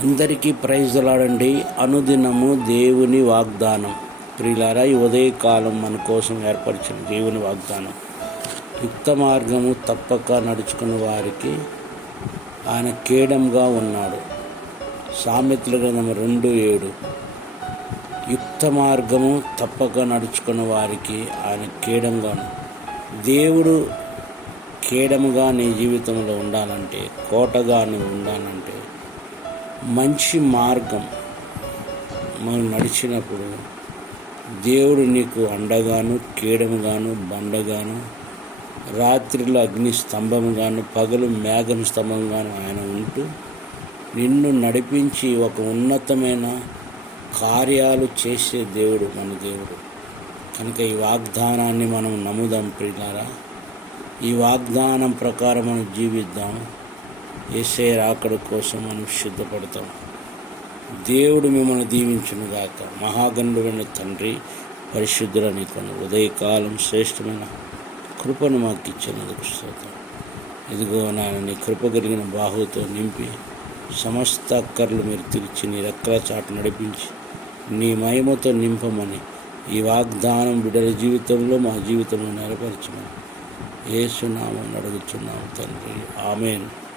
అందరికీ ప్రైజ్లాడండి అనుదినము దేవుని వాగ్దానం. ప్రియులారా ఈ ఉదయకాలం మన కోసం ఏర్పరిచిన దేవుని వాగ్దానం. యుక్త మార్గము తప్పక నడుచుకున్న వారికి ఆయన కేడంగా ఉన్నాడు. సామెతల గ్రంథం రెండు ఏడు. యుక్త మార్గము తప్పక నడుచుకున్న వారికి ఆయన కేడంగా దేవుడు కేడముగా నీ జీవితంలో ఉండాలంటే కోటగా నువ్వు ఉండాలంటే మంచి మార్గం మనం నడిచినప్పుడు దేవుడు నీకు అండగాను కీడముగాను బండగాను రాత్రిలో అగ్ని స్తంభంగాను పగలు మేఘం స్తంభంగాను ఆయన ఉంటూ నిన్ను నడిపించి ఒక ఉన్నతమైన కార్యాలు చేసే దేవుడు మన దేవుడు. కనుక ఈ వాగ్దానాన్ని మనం నమ్ముదాం ప్రియులారా. ఈ వాగ్దానం ప్రకారం మనం జీవిద్దాం. ఏసే రాకడ కోసం మనం సిద్ధపడతాం. దేవుడు మిమ్మల్ని దీవించునుగాక. మహాగండుడైన తండ్రి పరిశుద్ధులని కొను ఉదయకాలం శ్రేష్టమైన కృపను మాకు ఇచ్చినందుకు స్తోత్రం. ఇదిగో నాన్న నీ కృప కలిగిన బాహుతో నింపి సమస్త అక్కర్లు మీరు తీర్చి నీ రెక్కల చాటు నడిపించి నీ మహిమతో నింపమని ఈ వాగ్దానం బిడ్డల జీవితంలో మా జీవితంలో నెరవేర్చమని ఏసునామని అడుగుచున్నాము తండ్రి. ఆమెను.